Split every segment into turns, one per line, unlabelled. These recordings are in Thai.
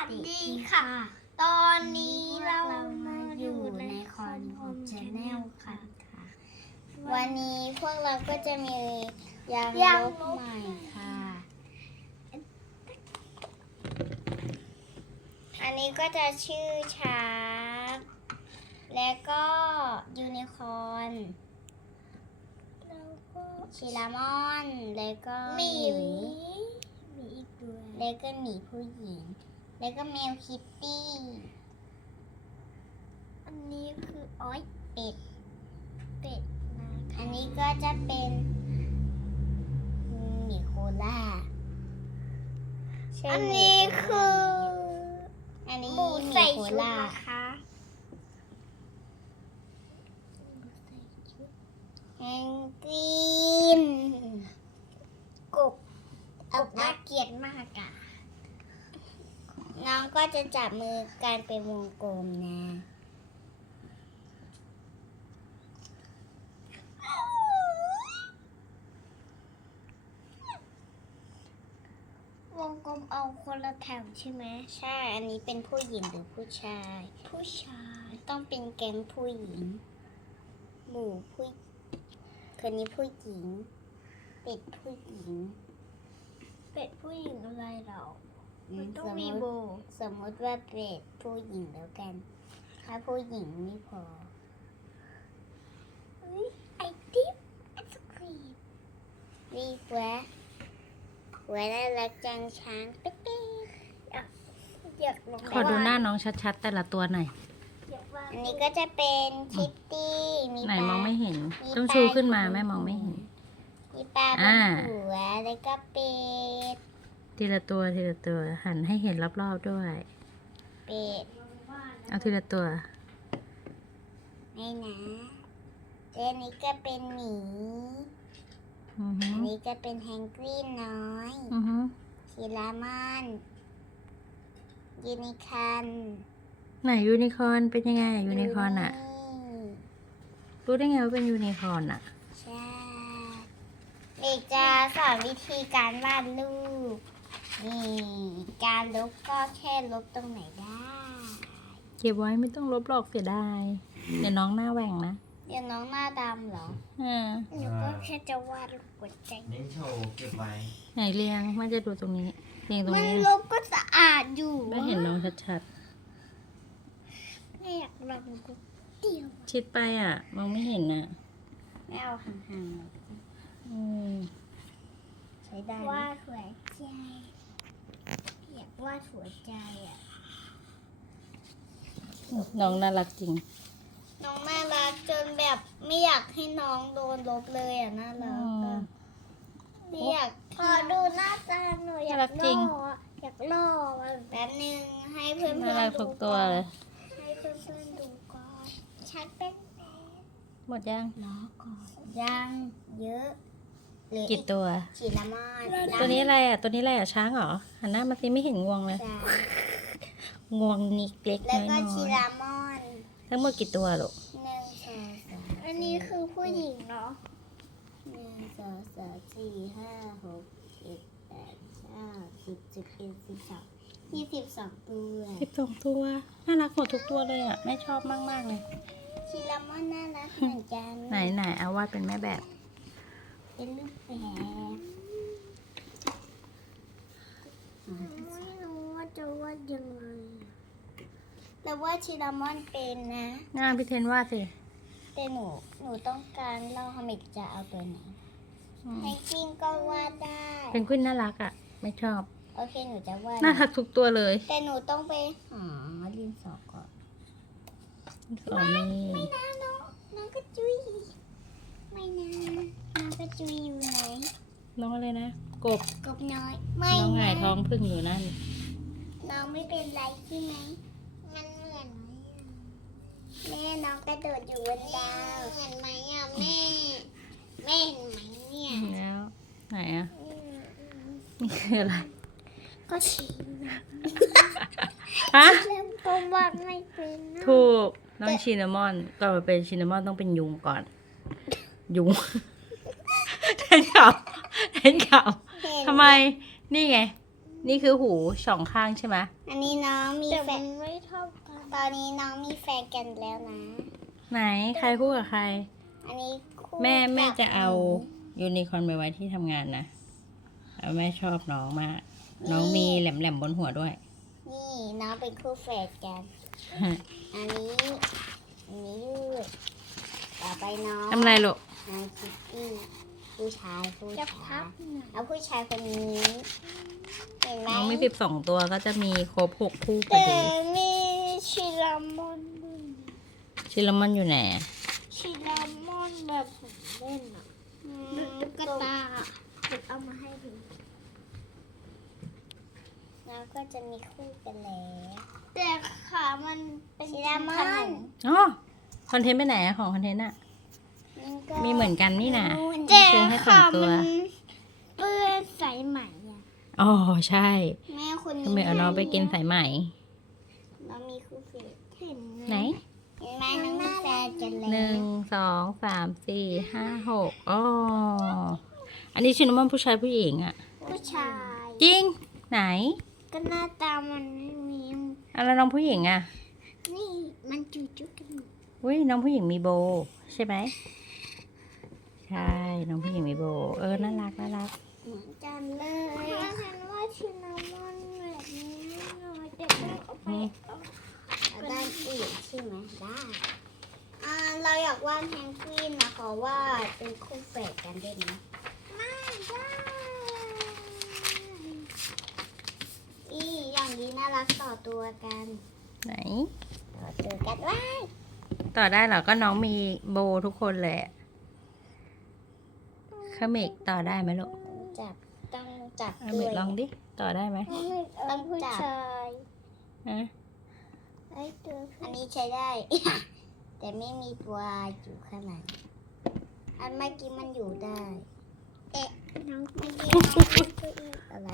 ดีค่ะ ตอนนี้เรามาอยู่ในคอนโฮมชาแนลค่ะ
วันนี้พวกเราก็จะมียางลบใหม่ค่ะ อันนี้ก็จะชื่อช้างและก็ยูนิคอร์น
แล้วก็
ชิลามอน แล้วก็
หมีอีกด้วย
แล้วก็หมีผู้หญิง แล้วก็แมวคิตตี้
อันนี้คือ
เป็ด
เป็ดนะ
อันนี้ก็จะเป็นหมีโคล่าใช่
อัน
หมี
นี้
โ
คือ
อันนี้
หมู
หมี
ใส่
โค
ชุด
ล่า
นะคะหมูใส่ชุด
แฮงกิน
กบน่าเกลียดมากอ่ะ
น้องก็จะจับมือกันเป็นวงกลมนะ
วงกลมเอาคนละแถวใช่ไหม
ใช่ อันนี้เป็นผู้หญิงหรือผู้ชาย
ผู้ชาย
ต้องเป็นแก๊งผู้หญิง หมู่ผู้คนนี้ผู้หญิง เป็ดผู้หญิง
เป็ดผู้หญิงอะไรเรา มันต้อง
ส
มี
ม
โบ
สมมติว่าเป็ดผู้หญิงแล้วกัน ถ้าผู้หญิงไม่พอ
เฮ้ยไอติมไอศครีม
รีบแวะน่ารักจังช้างเป๊ะ
อยากลอง
ขอดูหน้าน้องชัดๆ แต่ละตัวหน่อย
อยากว่า
ๆอันนี้ก็จะเป็นคิตตี้ มี
ไหน
ปลาม
องไม่เห็น
มี
ต้อง
ปลา
ชูขึ้นมา
อยู่
แม่มองไม่เห็น
มีปลาบน
อ่า
หัวแล้วก็เป็ด
ทีละตัวทีละตัวหันให้เห็นรอบๆด้วย
เป็ด
เอาทีละตัว
ไม่นะแล้วอันนี้ก็เป็นหมี
อือฮึ
อันนี้ก็เป็นแฮงกรีนน้อย
อือฮึ
ชิลามอนยูนิคอร์น
ไหนยูนิคอร์นเป็นยังไงอะยูนิคอร์นอะรู้ได้ไงว่าเป็นยูนิคอร์นอะ
ใช่เด็กจะสอนวิธีการวาดรูป นี่ การลบก็แค่ลบตรงไหนได้
เก็บไว้ไม่ต้องลบหรอกเสียดายเดี๋ยวน้องหน้าแหว่งนะ
เดี๋ยวน้องหน้าดำเหรอ
หนูก็แค่จะวาดรูปหัวใจ
เน้นโชว์เก็บไว้
ไหนเรียงมันจะดูตรงนี้เรียงตรง
มัน
นี้
ลบก็สะอาดอยู่
ก็เห็นน้องชัด
ไม่อยากลองก๋วยเตี๋ยว
ๆชิดไปอะมองไม่เห็นอะ
ไม่เอาห่างๆหรอก
อืม
ใช้ได้
วา
นะ
ดหัวใจอยากวาดหัวใจอ่ะ
น้องน่ารักจริง
น้องน่ารักจนแบบไม่อยากให้น้องโดนลบเลยอ่ะน่ารักอะ ไม่อยาก
พอดูหน้าตาหนูอยาก
น่ารักจริง
ล่ออะอยากล่อมัน
แป๊บนึงให้เพื่อน
น่ารักทุกตัวเลย
ให้เพื่อนๆดูก่อนชัดเป็น
หมดยัง
ล้อก่อนยังเยอะเหลือ
กี่ตัว
ฉีลามอน
ตัวนี้อะไรอ่ะ ตัวนี้อะไรอ่ะ ช้างเหรอ หันหน้ามาสิไม่เห็นงวงเลย
ใช่
งวงนิกเล็ก
แล้ว
น้
ก็
อย
ฉีลามอน
ๆทั้งหมดกี่ตัวลูก
1 2 3
อันนี้คือผู้หญิงเนาะ
1 2 3 4 5 6 7 8 9 10 11 12 22 ตัว
12 ตัว น่ารักหมดทุกตัวเลยอ่ะ แม่ชอบมากๆเลย
ฉีลามอนน่ารักเหมือนกัน
ไหนเอาวาดเป็นแม่แบบ
เป็นรูปแบบ
ไม่รู้ว่าจะวาดยังไง
แต่ว่าชิลามอนเป็นนะ
งานพี่เทนวาดสิ
แต่หนูต้องการเล่าฮามิกจะเอาตัวไหน
อืม
ไฮกิ้งก็วาดได้
เป็นกวินน่ารักอ่ะ ไม่ชอบ
โอเคหนูจะวาด
น่ารักทุกตัวเลย
แต่หนูต้องไปหาดินสอก่อน
สอนนี่
ไม่นะน้องกระจุยไม่นะน้องกระจุยอยู่ไหน
น้องอะไรนะ กบ
กบน้อยไม่
น้องหงาย
นะ
ท้องพึ่งอยู่นั่น
น้องไม่เป็นไรใช่ไหมมันเหมือนไหมแม่น้องกระโดดอยู่บนดาวเหมือนไหมอ่ะแม่เห็นไหมเนี่ย
แล้ว ไหนอ่ะ นี่คืออะไร
ก็ชี้นะ
ฮะ
เริ่มต้นวาดไม่เป็นนะ
ถูก น้องชินนามอนก่อนมาเป็นชินนามอนต้องเป็นยุงก่อน ยุง เห็นข่าวทำไม นี่ไงนี่คือหูสองข้างใช่ไหม
อันนี้น้องมี
แต่
แฟ
มัน นไม่เท่ากัน
ตอนนี้น้องมีแฟนกันแล้วนะ
ไหนใครคู่กับใคร
อันนี้คู่
แม่
กับ
จะเอายูนิคอร์นไปไว้ที่ทำงานนะเอาแม่ชอบน้องมาก น้องมีแหลมๆบนหัวด้วย
นี่น้องเป็นคู่แฝดกัน อันนี้ยืดต่อไปน้อง
ทำไรลูก
น้องคิตตี้ผู้ชาย
จะพับหน่อย
เอาผู้ชายคนนี้ เห็นไหม
น้องมี12 ตัวก็จะมีครบ6คู่พอ
แต่
ดี
มีชิรามอนด้วย
ชิลลามอนอยู่ไหนอะ
ชิรามอนแบบผมเล่นอ่ะตุ๊กตาเดี๋ยวเอามาให้ดู
น้องก็จะมีคู่กันแล้ว
แต่ขามันเป็น
ชิรามอน
ขนม
อ๋อคอนเทนต์ไปไหนอะของคอนเทนต์อะ
นี่ก็
มีเหมือนกันนี่นะ
แต่
ซื้อให้สอ
ขาง
ตัว
มันเปื้อนสายไหมอ่ะ
อ๋อใช่
แม่คนนี้
ทำไมเอาน้องไปกินสายไหม
น้องมีคู่แฝด
เห็น
ไหน
เห็นไหมน้องมีแฟนกันแล้ว
1 2 3 4 5 6อ๋ออันนี้ชิลลามอนผู้ชายผู้หญิงอะ
ผู้ชาย
จริง ไหน
ก็หน้าตามันไม่มี
อะแล้วน้องผู้หญิงอะ
นี่มันจุ๊ๆกันหมด
อุ้ยน้องผู้หญิงมีโบใช่ไหมใช่น้องผู้หญิงมีโบน่ารักน่ารัก
เหมือนกันเลย
ถ้าฉันว่าชินามอนแบบนี้หน่อยแต่ต้องเอาไปเอา
เอาด้านอื่นใช่ไหมได้เราอยากวาดแพนกวินนะขอวาดเป็นคู่แฝดกันได้ไหม
ไม่ได้
อย่างนี้น่ารักต่อตัวกัน
ไหน
ต่อตัวกันว้าย
ต่อได้เหรอก็น้องมีโบทุกคนเลยอะขมิกต่อได้ไหมลูก
ต้องจับ
เอา
ด้
มิ
ว
ก
ย
ลองดิต่อได้ไหม
ต้องผู้ชาย
ฮะ
ไอ้ตัว
อันนี้ใช้ได้ แต่ไม่มีตัวอยู่ข้างหลังอันเมื่อกี้มันอยู่ได้
น้อง
เมื่อกี้น้องตัวอีอะไร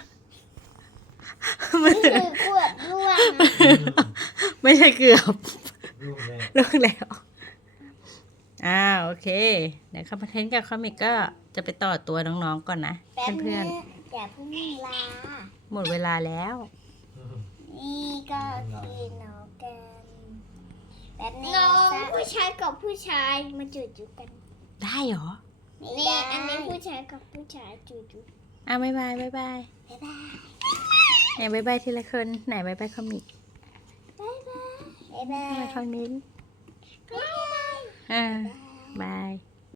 นี่คือกวดร่วงนะ
ไม่ใช่เกือบ
ลูกแม่
ลูกแล้ว โอเคเดี๋ยวคอนเทนต์กับคอมิกก็จะไปต่อตัวน้องๆก่อนนะ
แป๊บ
เพื่
นึ
อน
งอย่าเพิ่งลา
ๆหมดเวลาแล้ว
นี่ก็คือน้องกันแป๊บนึง
น้อง
ซะ
ผู้ชายกับผู้ชายมาจุ๊ๆกัน
ได้เหรอ
ไม่
นี่
ได้
อันนี้ผู้ชายกับผู้ชายจุ๊ๆ
บ๊ายบายบ๊ายบาย
บ๊ายบาย
ไหนบ๊ายบายทีละคนไหนบ๊ายบายคอมิก
บ๊ายบาย
บ๊ายบายคอมิกบาย